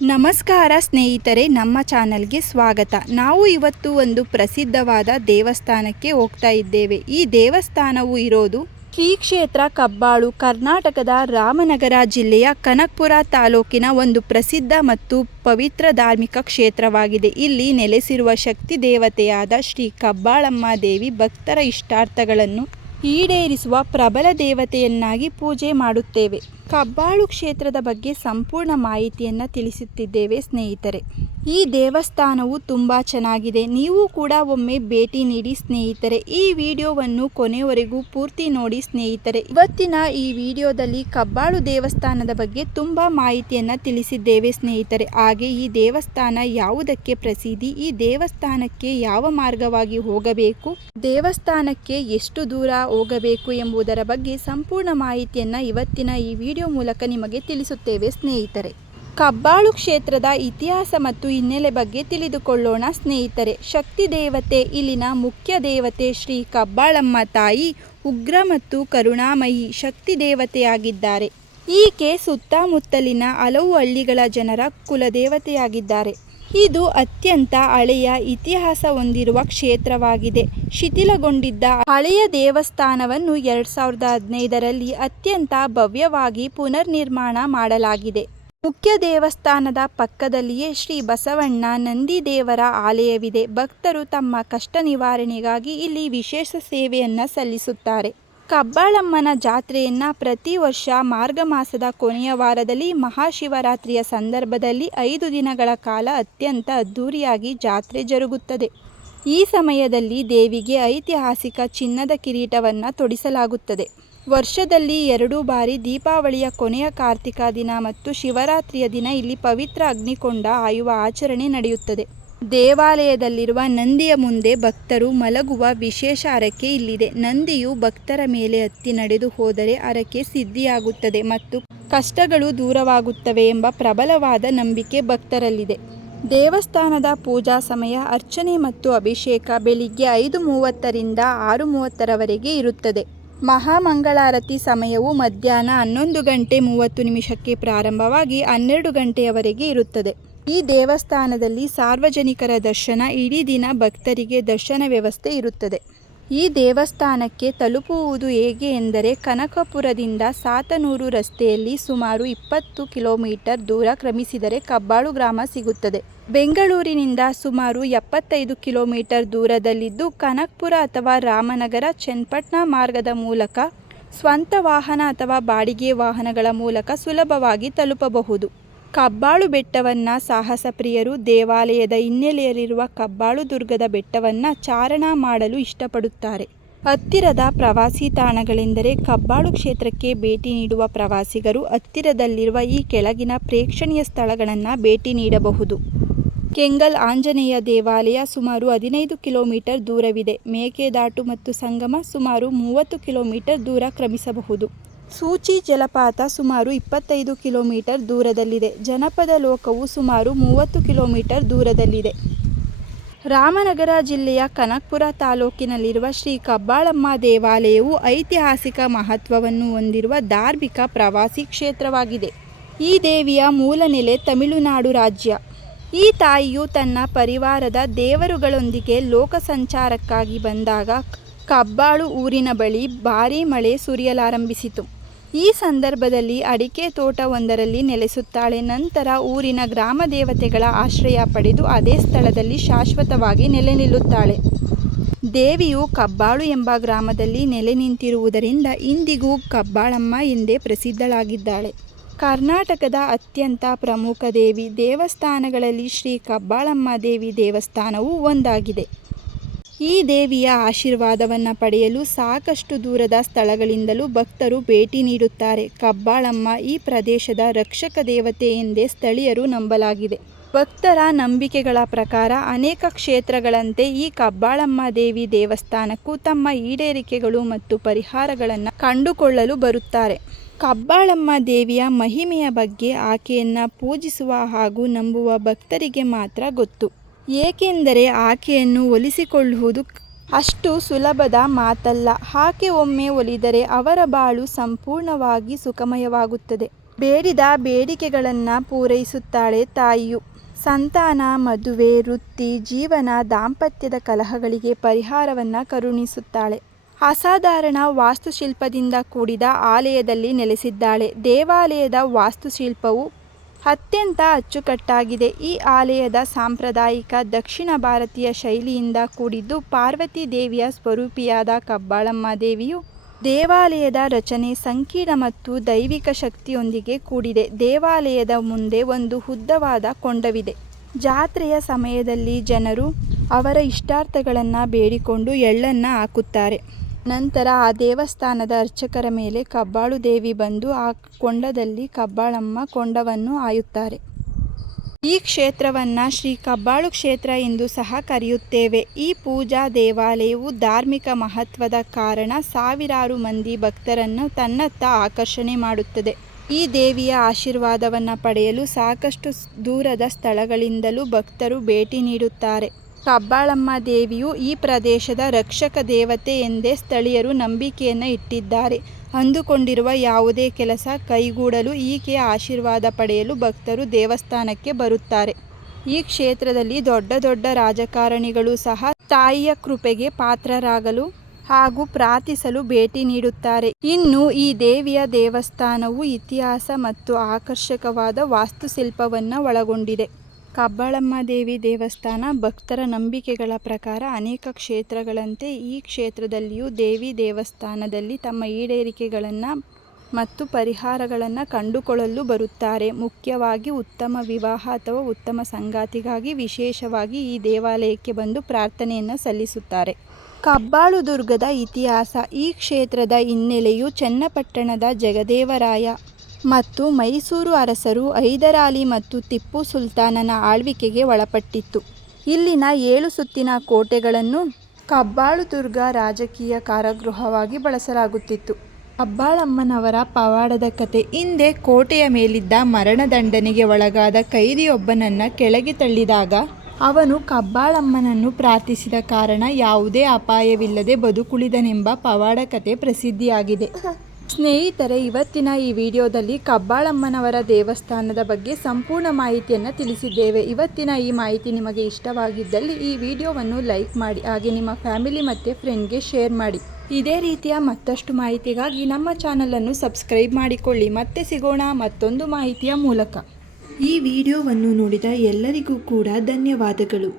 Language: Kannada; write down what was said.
ನಮಸ್ಕಾರ ಸ್ನೇಹಿತರೆ, ನಮ್ಮ ಚಾನಲ್ಗೆ ಸ್ವಾಗತ. ನಾವು ಇವತ್ತು ಒಂದು ಪ್ರಸಿದ್ಧವಾದ ದೇವಸ್ಥಾನಕ್ಕೆ ಹೋಗ್ತಾ ಇದ್ದೇವೆ. ಈ ದೇವಸ್ಥಾನವು ಇರೋದು ಶ್ರೀ ಕ್ಷೇತ್ರ ಕಬ್ಬಾಳು, ಕರ್ನಾಟಕದ ರಾಮನಗರ ಜಿಲ್ಲೆಯ ಕನಕಪುರ ತಾಲೂಕಿನ ಒಂದು ಪ್ರಸಿದ್ಧ ಮತ್ತು ಪವಿತ್ರ ಧಾರ್ಮಿಕ ಕ್ಷೇತ್ರವಾಗಿದೆ. ಇಲ್ಲಿ ನೆಲೆಸಿರುವ ಶಕ್ತಿ ದೇವತೆಯಾದ ಶ್ರೀ ಕಬ್ಬಾಳಮ್ಮ ದೇವಿ ಭಕ್ತರ ಇಷ್ಟಾರ್ಥಗಳನ್ನು ಈಡೇರಿಸುವ ಪ್ರಬಲ ದೇವತೆಯನ್ನಾಗಿ ಪೂಜೆ ಮಾಡುತ್ತೇವೆ. ಕಬ್ಬಾಳು ಕ್ಷೇತ್ರದ ಬಗ್ಗೆ ಸಂಪೂರ್ಣ ಮಾಹಿತಿಯನ್ನು ತಿಳಿಸುತ್ತಿದ್ದೇವೆ ಸ್ನೇಹಿತರೆ. ಈ ದೇವಸ್ಥಾನವು ತುಂಬ ಚೆನ್ನಾಗಿದೆ. ನೀವು ಕೂಡ ಒಮ್ಮೆ ಭೇಟಿ ನೀಡಿ ಸ್ನೇಹಿತರೆ. ಈ ವಿಡಿಯೋವನ್ನು ಕೊನೆಯವರೆಗೂ ಪೂರ್ತಿ ನೋಡಿ ಸ್ನೇಹಿತರೆ. ಇವತ್ತಿನ ಈ ವಿಡಿಯೋದಲ್ಲಿ ಕಬ್ಬಾಳು ದೇವಸ್ಥಾನದ ಬಗ್ಗೆ ತುಂಬ ಮಾಹಿತಿಯನ್ನು ತಿಳಿಸಿದ್ದೇವೆ ಸ್ನೇಹಿತರೆ. ಹಾಗೆ ಈ ದೇವಸ್ಥಾನ ಯಾವುದಕ್ಕೆ ಪ್ರಸಿದ್ಧಿ, ಈ ದೇವಸ್ಥಾನಕ್ಕೆ ಯಾವ ಮಾರ್ಗವಾಗಿ ಹೋಗಬೇಕು, ದೇವಸ್ಥಾನಕ್ಕೆ ಎಷ್ಟು ದೂರ ಹೋಗಬೇಕು ಎಂಬುದರ ಬಗ್ಗೆ ಸಂಪೂರ್ಣ ಮಾಹಿತಿಯನ್ನು ಇವತ್ತಿನ ಈ ವಿಡಿಯೋ ಮೂಲಕ ನಿಮಗೆ ತಿಳಿಸುತ್ತೇವೆ ಸ್ನೇಹಿತರೆ. ಕಬ್ಬಾಳು ಕ್ಷೇತ್ರದ ಇತಿಹಾಸ ಮತ್ತು ಹಿನ್ನೆಲೆ ಬಗ್ಗೆ ತಿಳಿದುಕೊಳ್ಳೋಣ ಸ್ನೇಹಿತರೆ. ಶಕ್ತಿ ದೇವತೆ, ಇಲ್ಲಿನ ಮುಖ್ಯ ದೇವತೆ ಶ್ರೀ ಕಬ್ಬಾಳಮ್ಮ ತಾಯಿ ಉಗ್ರ ಮತ್ತು ಕರುಣಾಮಯಿ ಶಕ್ತಿ ದೇವತೆಯಾಗಿದ್ದಾರೆ. ಈಕೆ ಸುತ್ತಮುತ್ತಲಿನ ಹಲವು ಹಳ್ಳಿಗಳ ಜನರ ಕುಲದೇವತೆಯಾಗಿದ್ದಾರೆ. ಇದು ಅತ್ಯಂತ ಹಳೆಯ ಇತಿಹಾಸ ಹೊಂದಿರುವ ಕ್ಷೇತ್ರವಾಗಿದೆ. ಶಿಥಿಲಗೊಂಡಿದ್ದ ಹಳೆಯ ದೇವಸ್ಥಾನವನ್ನು 2015ರಲ್ಲಿ ಅತ್ಯಂತ ಭವ್ಯವಾಗಿ ಪುನರ್ನಿರ್ಮಾಣ ಮಾಡಲಾಗಿದೆ. ಮುಖ್ಯ ದೇವಸ್ಥಾನದ ಪಕ್ಕದಲ್ಲಿಯೇ ಶ್ರೀ ಬಸವಣ್ಣ ನಂದಿ ದೇವರ ಆಲಯವಿದೆ. ಭಕ್ತರು ತಮ್ಮ ಕಷ್ಟ ನಿವಾರಣೆಗಾಗಿ ಇಲ್ಲಿ ವಿಶೇಷ ಸೇವೆಯನ್ನು ಸಲ್ಲಿಸುತ್ತಾರೆ. ಕಬ್ಬಾಳಮ್ಮನ ಜಾತ್ರೆಯನ್ನು ಪ್ರತಿ ವರ್ಷ ಮಾರ್ಗ ಮಾಸದ ಕೊನೆಯ ವಾರದಲ್ಲಿ ಮಹಾಶಿವರಾತ್ರಿಯ ಸಂದರ್ಭದಲ್ಲಿ 5 ದಿನಗಳ ಕಾಲ ಅತ್ಯಂತ ಅದ್ಧೂರಿಯಾಗಿ ಜಾತ್ರೆ ಜರುಗುತ್ತದೆ. ಈ ಸಮಯದಲ್ಲಿ ದೇವಿಗೆ ಐತಿಹಾಸಿಕ ಚಿನ್ನದ ಕಿರೀಟವನ್ನು ತೊಡಿಸಲಾಗುತ್ತದೆ. ವರ್ಷದಲ್ಲಿ 2 ಬಾರಿ ದೀಪಾವಳಿಯ ಕೊನೆಯ ಕಾರ್ತಿಕ ದಿನ ಮತ್ತು ಶಿವರಾತ್ರಿಯ ದಿನ ಇಲ್ಲಿ ಪವಿತ್ರ ಅಗ್ನಿಕೊಂಡ ಆಯುವ ಆಚರಣೆ ನಡೆಯುತ್ತದೆ. ದೇವಾಲಯದಲ್ಲಿರುವ ನಂದಿಯ ಮುಂದೆ ಭಕ್ತರು ಮಲಗುವ ವಿಶೇಷ ಹರಕೆ ಇಲ್ಲಿದೆ. ನಂದಿಯು ಭಕ್ತರ ಮೇಲೆ ಹತ್ತಿ ನಡೆದು ಹೋದರೆ ಹರಕೆ ಸಿದ್ಧಿಯಾಗುತ್ತದೆ ಮತ್ತು ಕಷ್ಟಗಳು ದೂರವಾಗುತ್ತವೆ ಎಂಬ ಪ್ರಬಲವಾದ ನಂಬಿಕೆ ಭಕ್ತರಲ್ಲಿದೆ. ದೇವಸ್ಥಾನದ ಪೂಜಾ ಸಮಯ ಅರ್ಚನೆ ಮತ್ತು ಅಭಿಷೇಕ ಬೆಳಿಗ್ಗೆ 5:30ರಿಂದ 6:30ರವರೆಗೆ ಇರುತ್ತದೆ. ಮಹಾಮಂಗಳಾರತಿ ಸಮಯವು ಮಧ್ಯಾಹ್ನ 11:30 ಪ್ರಾರಂಭವಾಗಿ 12 ಗಂಟೆಯವರೆಗೆ ಇರುತ್ತದೆ. ಈ ದೇವಸ್ಥಾನದಲ್ಲಿ ಸಾರ್ವಜನಿಕರ ದರ್ಶನ, ಇಡೀ ದಿನ ಭಕ್ತರಿಗೆ ದರ್ಶನ ವ್ಯವಸ್ಥೆ ಇರುತ್ತದೆ. ಈ ದೇವಸ್ಥಾನಕ್ಕೆ ತಲುಪುವುದು ಹೇಗೆ ಎಂದರೆ, ಕನಕಪುರದಿಂದ ಸಾತನೂರು ರಸ್ತೆಯಲ್ಲಿ ಸುಮಾರು 20 ಕಿಲೋಮೀಟರ್ ದೂರ ಕ್ರಮಿಸಿದರೆ ಕಬ್ಬಾಳು ಗ್ರಾಮ ಸಿಗುತ್ತದೆ. ಬೆಂಗಳೂರಿನಿಂದ ಸುಮಾರು 75 ಕಿಲೋಮೀಟರ್ ದೂರದಲ್ಲಿದ್ದು, ಕನಕಪುರ ಅಥವಾ ರಾಮನಗರ ಚನ್ನಪಟ್ಟಣ ಮಾರ್ಗದ ಮೂಲಕ ಸ್ವಂತ ವಾಹನ ಅಥವಾ ಬಾಡಿಗೆ ವಾಹನಗಳ ಮೂಲಕ ಸುಲಭವಾಗಿ ತಲುಪಬಹುದು. ಕಬ್ಬಾಳು ಬೆಟ್ಟವನ್ನು ಸಾಹಸ ಪ್ರಿಯರು ದೇವಾಲಯದ ಹಿನ್ನೆಲೆಯಲ್ಲಿರುವ ಕಬ್ಬಾಳು ದುರ್ಗದ ಬೆಟ್ಟವನ್ನು ಚಾರಣ ಮಾಡಲು ಇಷ್ಟಪಡುತ್ತಾರೆ. ಹತ್ತಿರದ ಪ್ರವಾಸಿ ತಾಣಗಳೆಂದರೆ, ಕಬ್ಬಾಳು ಕ್ಷೇತ್ರಕ್ಕೆ ಭೇಟಿ ನೀಡುವ ಪ್ರವಾಸಿಗರು ಹತ್ತಿರದಲ್ಲಿರುವ ಈ ಕೆಳಗಿನ ಪ್ರೇಕ್ಷಣೀಯ ಸ್ಥಳಗಳನ್ನು ಭೇಟಿ ನೀಡಬಹುದು. ಕೆಂಗಲ್ ಆಂಜನೇಯ ದೇವಾಲಯ ಸುಮಾರು 15 ಕಿಲೋಮೀಟರ್ ದೂರವಿದೆ. ಮೇಕೆದಾಟು ಮತ್ತು ಸಂಗಮ ಸುಮಾರು 30 ಕಿಲೋಮೀಟರ್ ದೂರ ಕ್ರಮಿಸಬಹುದು. ಸೂಚಿ ಜಲಪಾತ ಸುಮಾರು 25 ಕಿಲೋಮೀಟರ್ ದೂರದಲ್ಲಿದೆ. ಜನಪದ ಲೋಕವು ಸುಮಾರು 30 ಕಿಲೋಮೀಟರ್ ದೂರದಲ್ಲಿದೆ. ರಾಮನಗರ ಜಿಲ್ಲೆಯ ಕನಕಪುರ ತಾಲೂಕಿನಲ್ಲಿರುವ ಶ್ರೀ ಕಬ್ಬಾಳಮ್ಮ ದೇವಾಲಯವು ಐತಿಹಾಸಿಕ ಮಹತ್ವವನ್ನು ಹೊಂದಿರುವ ಧಾರ್ಮಿಕ ಪ್ರವಾಸಿ ಕ್ಷೇತ್ರವಾಗಿದೆ. ಈ ದೇವಿಯ ಮೂಲ ನೆಲೆ ತಮಿಳುನಾಡು ರಾಜ್ಯ. ಈ ತಾಯಿಯು ತನ್ನ ಪರಿವಾರದ ದೇವರುಗಳೊಂದಿಗೆ ಲೋಕ ಸಂಚಾರಕ್ಕಾಗಿ ಬಂದಾಗ ಕಬ್ಬಾಳು ಊರಿನ ಬಳಿ ಭಾರೀ ಮಳೆ ಸುರಿಯಲಾರಂಭಿಸಿತು. ಈ ಸಂದರ್ಭದಲ್ಲಿ ಅಡಿಕೆ ತೋಟವೊಂದರಲ್ಲಿ ನೆಲೆಸುತ್ತಾಳೆ. ನಂತರ ಊರಿನ ಗ್ರಾಮ ದೇವತೆಗಳ ಆಶ್ರಯ ಪಡೆದು ಅದೇ ಸ್ಥಳದಲ್ಲಿ ಶಾಶ್ವತವಾಗಿ ನೆಲೆ ನಿಲ್ಲುತ್ತಾಳೆ. ದೇವಿಯು ಕಬ್ಬಾಳು ಎಂಬ ಗ್ರಾಮದಲ್ಲಿ ನೆಲೆ ನಿಂತಿರುವುದರಿಂದ ಇಂದಿಗೂ ಕಬ್ಬಾಳಮ್ಮ ಎಂದೇ ಪ್ರಸಿದ್ಧಳಾಗಿದ್ದಾಳೆ. ಕರ್ನಾಟಕದ ಅತ್ಯಂತ ಪ್ರಮುಖ ದೇವಿ ದೇವಸ್ಥಾನಗಳಲ್ಲಿ ಶ್ರೀ ಕಬ್ಬಾಳಮ್ಮ ದೇವಿ ದೇವಸ್ಥಾನವು ಒಂದಾಗಿದೆ. ಈ ದೇವಿಯ ಆಶೀರ್ವಾದವನ್ನು ಪಡೆಯಲು ಸಾಕಷ್ಟು ದೂರದ ಸ್ಥಳಗಳಿಂದಲೂ ಭಕ್ತರು ಭೇಟಿ ನೀಡುತ್ತಾರೆ. ಕಬ್ಬಾಳಮ್ಮ ಈ ಪ್ರದೇಶದ ರಕ್ಷಕ ದೇವತೆ ಎಂದೇ ಸ್ಥಳೀಯರು ನಂಬಲಾಗಿದೆ. ಭಕ್ತರ ನಂಬಿಕೆಗಳ ಪ್ರಕಾರ ಅನೇಕ ಕ್ಷೇತ್ರಗಳಂತೆ ಈ ಕಬ್ಬಾಳಮ್ಮ ದೇವಿ ದೇವಸ್ಥಾನಕ್ಕೂ ತಮ್ಮ ಈಡೇರಿಕೆಗಳು ಮತ್ತು ಪರಿಹಾರಗಳನ್ನು ಕಂಡುಕೊಳ್ಳಲು ಬರುತ್ತಾರೆ. ಕಬ್ಬಾಳಮ್ಮ ದೇವಿಯ ಮಹಿಮೆಯ ಬಗ್ಗೆ ಆಕೆಯನ್ನು ಪೂಜಿಸುವ ಹಾಗೂ ನಂಬುವ ಭಕ್ತರಿಗೆ ಮಾತ್ರ ಗೊತ್ತು. ಏಕೆಂದರೆ ಆಕೆಯನ್ನು ಒಲಿಸಿಕೊಳ್ಳುವುದು ಅಷ್ಟು ಸುಲಭದ ಮಾತಲ್ಲ. ಆಕೆ ಒಮ್ಮೆ ಒಲಿದರೆ ಅವರ ಬಾಳು ಸಂಪೂರ್ಣವಾಗಿ ಸುಖಮಯವಾಗುತ್ತದೆ. ಬೇಡಿದ ಬೇಡಿಕೆಗಳನ್ನು ಪೂರೈಸುತ್ತಾಳೆ ತಾಯಿಯು. ಸಂತಾನ, ಮದುವೆ, ವೃತ್ತಿ, ಜೀವನ, ದಾಂಪತ್ಯದ ಕಲಹಗಳಿಗೆ ಪರಿಹಾರವನ್ನು ಕರುಣಿಸುತ್ತಾಳೆ. ಅಸಾಧಾರಣ ವಾಸ್ತುಶಿಲ್ಪದಿಂದ ಕೂಡಿದ ಆಲಯದಲ್ಲಿ ನೆಲೆಸಿದ್ದಾಳೆ. ದೇವಾಲಯದ ವಾಸ್ತುಶಿಲ್ಪವು ಅತ್ಯಂತ ಅಚ್ಚುಕಟ್ಟಾಗಿದೆ. ಈ ಆಲಯದ ಸಾಂಪ್ರದಾಯಿಕ ದಕ್ಷಿಣ ಭಾರತೀಯ ಶೈಲಿಯಿಂದ ಕೂಡಿದ್ದು, ಪಾರ್ವತಿ ದೇವಿಯ ಸ್ವರೂಪಿಯಾದ ಕಬ್ಬಾಳಮ್ಮ ದೇವಿಯು ದೇವಾಲಯದ ರಚನೆ ಸಂಕೀರ್ಣ ಮತ್ತು ದೈವಿಕ ಶಕ್ತಿಯೊಂದಿಗೆ ಕೂಡಿದೆ. ದೇವಾಲಯದ ಮುಂದೆ ಒಂದು ಉದ್ದವಾದ ಕೊಂಡವಿದೆ. ಜಾತ್ರೆಯ ಸಮಯದಲ್ಲಿ ಜನರು ಅವರ ಇಷ್ಟಾರ್ಥಗಳನ್ನು ಬೇಡಿಕೊಂಡು ಎಳ್ಳನ್ನು ಹಾಕುತ್ತಾರೆ. ನಂತರ ಆ ದೇವಸ್ಥಾನದ ಅರ್ಚಕರ ಮೇಲೆ ಕಬ್ಬಾಳು ದೇವಿ ಬಂದು ಆ ಕೊಂಡದಲ್ಲಿ ಕಬ್ಬಾಳಮ್ಮ ಕೊಂಡವನ್ನು ಆಯುತ್ತಾರೆ. ಈ ಕ್ಷೇತ್ರವನ್ನು ಶ್ರೀ ಕಬ್ಬಾಳು ಕ್ಷೇತ್ರ ಎಂದು ಸಹ ಕರೆಯುತ್ತೇವೆ. ಈ ಪೂಜಾ ದೇವಾಲಯವು ಧಾರ್ಮಿಕ ಮಹತ್ವದ ಕಾರಣ ಸಾವಿರಾರು ಮಂದಿ ಭಕ್ತರನ್ನು ತನ್ನತ್ತ ಆಕರ್ಷಣೆ ಮಾಡುತ್ತದೆ. ಈ ದೇವಿಯ ಆಶೀರ್ವಾದವನ್ನು ಪಡೆಯಲು ಸಾಕಷ್ಟು ದೂರದ ಸ್ಥಳಗಳಿಂದಲೂ ಭಕ್ತರು ಭೇಟಿ ನೀಡುತ್ತಾರೆ. ಕಬ್ಬಾಳಮ್ಮ ದೇವಿಯು ಈ ಪ್ರದೇಶದ ರಕ್ಷಕ ದೇವತೆ ಎಂದೇ ಸ್ಥಳೀಯರು ನಂಬಿಕೆಯನ್ನು ಇಟ್ಟಿದ್ದಾರೆ. ಅಂದುಕೊಂಡಿರುವ ಯಾವುದೇ ಕೆಲಸ ಕೈಗೂಡಲು ಈಕೆಯ ಆಶೀರ್ವಾದ ಪಡೆಯಲು ಭಕ್ತರು ದೇವಸ್ಥಾನಕ್ಕೆ ಬರುತ್ತಾರೆ. ಈ ಕ್ಷೇತ್ರದಲ್ಲಿ ದೊಡ್ಡ ದೊಡ್ಡ ರಾಜಕಾರಣಿಗಳು ಸಹ ತಾಯಿಯ ಕೃಪೆಗೆ ಪಾತ್ರರಾಗಲು ಹಾಗೂ ಪ್ರಾರ್ಥಿಸಲು ಭೇಟಿ ನೀಡುತ್ತಾರೆ. ಇನ್ನು ಈ ದೇವಿಯ ದೇವಸ್ಥಾನವು ಇತಿಹಾಸ ಮತ್ತು ಆಕರ್ಷಕವಾದ ವಾಸ್ತುಶಿಲ್ಪವನ್ನು ಒಳಗೊಂಡಿದೆ. ಕಬ್ಬಾಳಮ್ಮ ದೇವಿ ದೇವಸ್ಥಾನ ಭಕ್ತರ ನಂಬಿಕೆಗಳ ಪ್ರಕಾರ ಅನೇಕ ಕ್ಷೇತ್ರಗಳಂತೆ ಈ ಕ್ಷೇತ್ರದಲ್ಲಿಯೂ ದೇವಿ ದೇವಸ್ಥಾನದಲ್ಲಿ ತಮ್ಮ ಈಡೇರಿಕೆಗಳನ್ನು ಮತ್ತು ಪರಿಹಾರಗಳನ್ನು ಕಂಡುಕೊಳ್ಳಲು ಬರುತ್ತಾರೆ. ಮುಖ್ಯವಾಗಿ ಉತ್ತಮ ವಿವಾಹ ಅಥವಾ ಉತ್ತಮ ಸಂಗಾತಿಗಾಗಿ ವಿಶೇಷವಾಗಿ ಈ ದೇವಾಲಯಕ್ಕೆ ಬಂದು ಪ್ರಾರ್ಥನೆಯನ್ನು ಸಲ್ಲಿಸುತ್ತಾರೆ. ಕಬ್ಬಾಳು ದುರ್ಗದ ಇತಿಹಾಸ. ಈ ಕ್ಷೇತ್ರದ ಹಿನ್ನೆಲೆಯು ಚನ್ನಪಟ್ಟಣದ ಜಗದೇವರಾಯ ಮತ್ತು ಮೈಸೂರು ಅರಸರು ಹೈದರಾಲಿ ಮತ್ತು ಟಿಪ್ಪು ಸುಲ್ತಾನನ ಆಳ್ವಿಕೆಗೆ ಒಳಪಟ್ಟಿತ್ತು. ಇಲ್ಲಿನ 7 ಸುತ್ತಿನ ಕೋಟೆಗಳನ್ನು ಕಬ್ಬಾಳು ದುರ್ಗ ರಾಜಕೀಯ ಕಾರಾಗೃಹವಾಗಿ ಬಳಸಲಾಗುತ್ತಿತ್ತು. ಕಬ್ಬಾಳಮ್ಮನವರ ಪವಾಡದ ಕತೆ. ಹಿಂದೆ ಕೋಟೆಯ ಮೇಲಿದ್ದ ಮರಣದಂಡನೆಗೆ ಒಳಗಾದ ಕೈದಿಯೊಬ್ಬನನ್ನು ಕೆಳಗೆ ತಳ್ಳಿದಾಗ ಅವನು ಕಬ್ಬಾಳಮ್ಮನನ್ನು ಪ್ರಾರ್ಥಿಸಿದ ಕಾರಣ ಯಾವುದೇ ಅಪಾಯವಿಲ್ಲದೆ ಬದುಕುಳಿದನೆಂಬ ಪವಾಡ ಕತೆ ಪ್ರಸಿದ್ಧಿಯಾಗಿದೆ. ಸ್ನೇಹಿತರೆ, ಇವತ್ತಿನ ಈ ವಿಡಿಯೋದಲ್ಲಿ ಕಬ್ಬಾಳಮ್ಮನವರ ದೇವಸ್ಥಾನದ ಬಗ್ಗೆ ಸಂಪೂರ್ಣ ಮಾಹಿತಿಯನ್ನು ತಿಳಿಸಿದ್ದೇವೆ. ಇವತ್ತಿನ ಈ ಮಾಹಿತಿ ನಿಮಗೆ ಇಷ್ಟವಾಗಿದ್ದಲ್ಲಿ ಈ ವಿಡಿಯೋವನ್ನು ಲೈಕ್ ಮಾಡಿ, ಹಾಗೆ ನಿಮ್ಮ ಫ್ಯಾಮಿಲಿ ಮತ್ತು ಫ್ರೆಂಡ್ಗೆ ಶೇರ್ ಮಾಡಿ. ಇದೇ ರೀತಿಯ ಮತ್ತಷ್ಟು ಮಾಹಿತಿಗಾಗಿ ನಮ್ಮ ಚಾನಲನ್ನು ಸಬ್ಸ್ಕ್ರೈಬ್ ಮಾಡಿಕೊಳ್ಳಿ. ಮತ್ತೆ ಸಿಗೋಣ ಮತ್ತೊಂದು ಮಾಹಿತಿಯ ಮೂಲಕ. ಈ ವಿಡಿಯೋವನ್ನು ನೋಡಿದ ಎಲ್ಲರಿಗೂ ಕೂಡ ಧನ್ಯವಾದಗಳು.